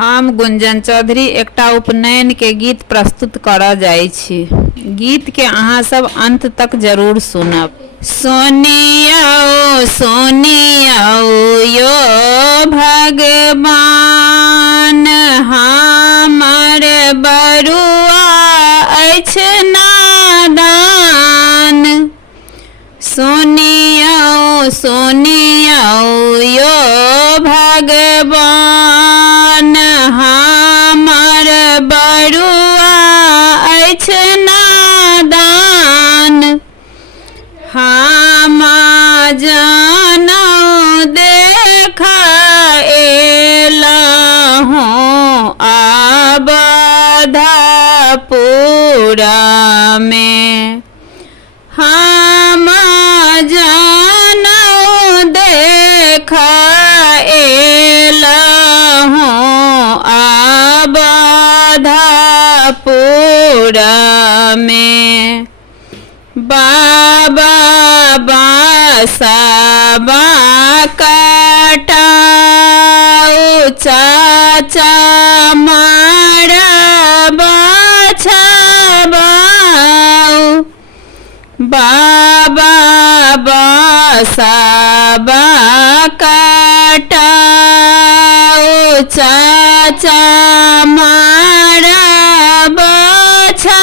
हम गुंजन चौधरी एकटा उपनयन के गीत प्रस्तुत करऽ जाइ छी। गीत के अहाँ सब अंत तक जरूर सुनब। सोनियो सोनियो यो भगवान हमर बरुआ अछि नादान। सोनियो सोनियो यो भगवान हमर बरुआ अछि नादान। हम जनौ देख एलहुँ अवधपुरा में। हम जनौ देख एलहुँ अवधपुरा में। बाबा बासबा कटाऊ चाचा मारा बछबाऊ। बाबा बासबा कटाऊ चाचा मारा बछबाऊ।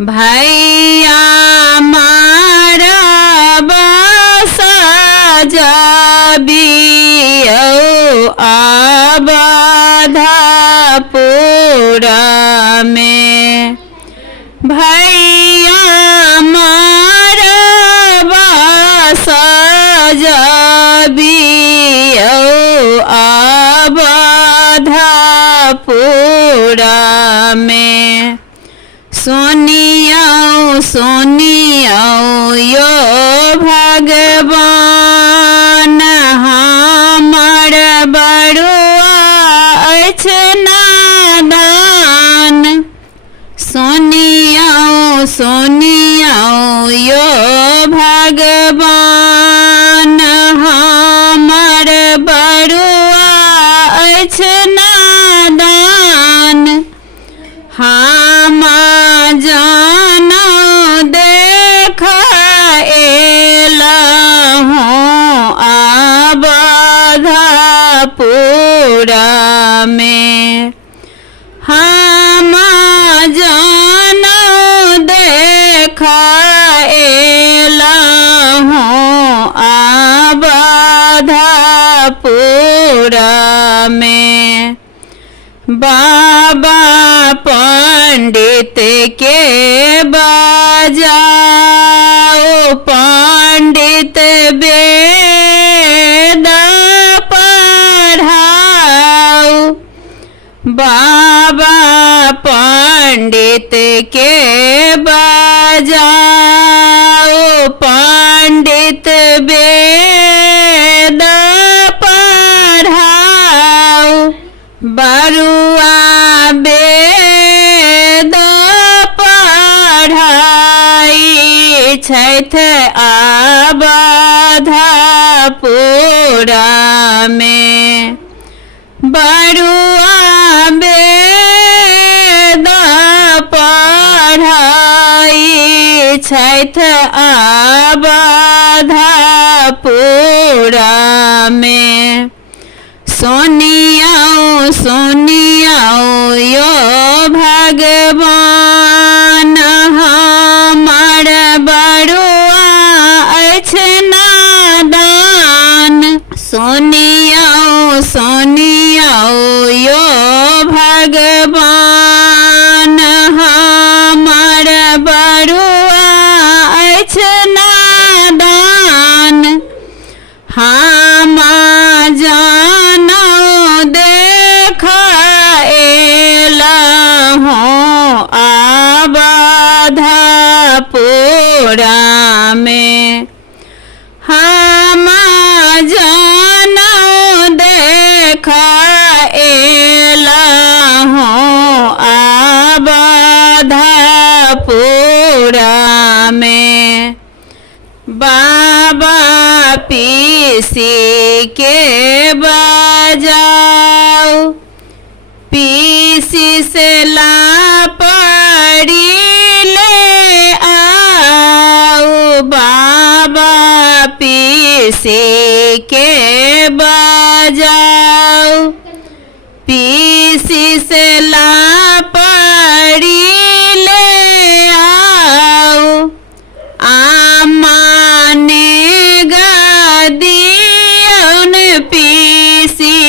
भैया मारा बसा जबियो अवधपुरा में। भैया मारा बसा जबियो अवधपुरा में। सोनियो सोनियो यो भगवान हमर बरुआ अछि नादान। सोनियो सोनियो यो भगवान हमर बरुआ अछि नादान। हम जनौ देख एलहुँ अवधपुरा में। हम जनौ देख एलहुँ अवधपुरा में। बाबा पंडित के बजाओ पंडित वेद पढ़ाओ। बाबा पंडित के बजाओ पंडित वेद पढ़ाओ। बरुआ वेद पढ़ाई छथि अवधपुरा में। बरुआ वेद पढ़ाई छथि अवधपुरा में। सोनियो सोनियो यो भगवान हमर बरुआ अछि नादान। सोनियो सोनियो यो भगवान हमर बरुआ अछि नादान। हम जनौ देख एलहुँ अवधपुरा में। हम जनौ देख एलहुँ अवधपुरा में। बाबा पीसी के बा बजाओ, पीसी से ला पड़ी ले आओ, बाबा पीसी के बजाओ, पीसी से ला पड़ी ले आओ, आमाने गदियन पीसी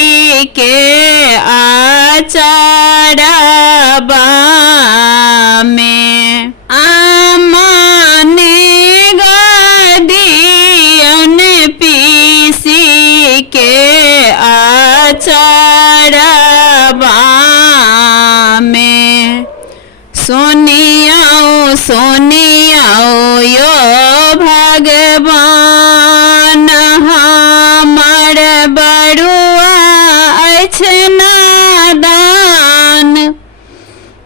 के आचारबा में, आमाने गदियन पीसी के आचारबा में। सोनियाओ सोनियाओ यो भगवान, हमर बड़ुआ अछि नादान।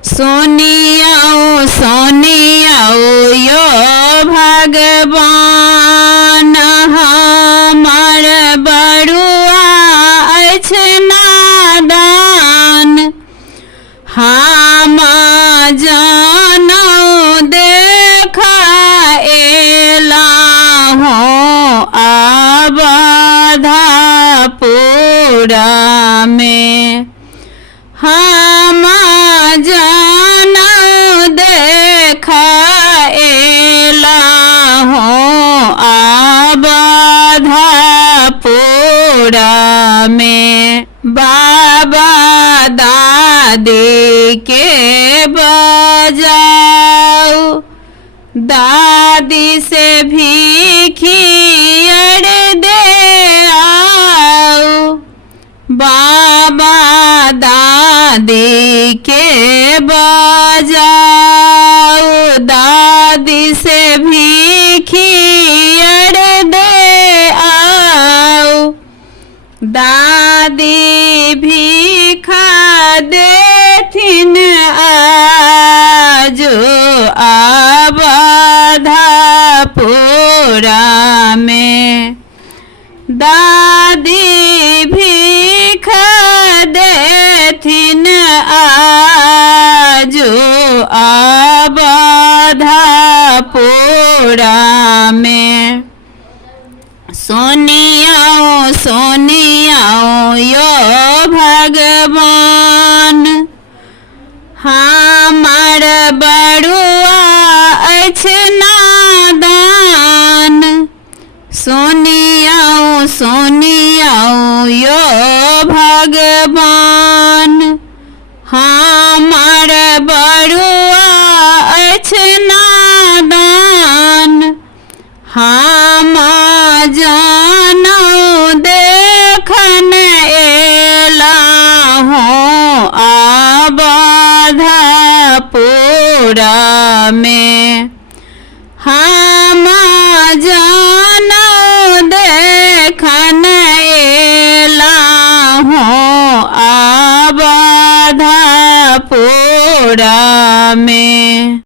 सोनियाओ सोनियाओ यो भगवान, हमर बड़ुआ अछि नादान। हम जानो देखा एला हो अवधपुरा में, हम जानो देखा एला हो अवधपुरा में। बाबा दादी के बजाओ, दादी से भिखियर दे आओ, बाबा दादी के बजाओ, दादी से भिखियर दे आओ, दादी भीखा देथिन आजो अवधपुरा में, दादी भीखा देथिन आजो अवधपुरा में। सोनियाओ सोनियाओ यो भगवान, हमर बड़ुआ अछि नादान। सोनियाओ सोनियाओ यो भगवान, हमर बड़ुआ अछि नादान। हम जानो देखन एला हो अवधपुरा में, हम जानो देखन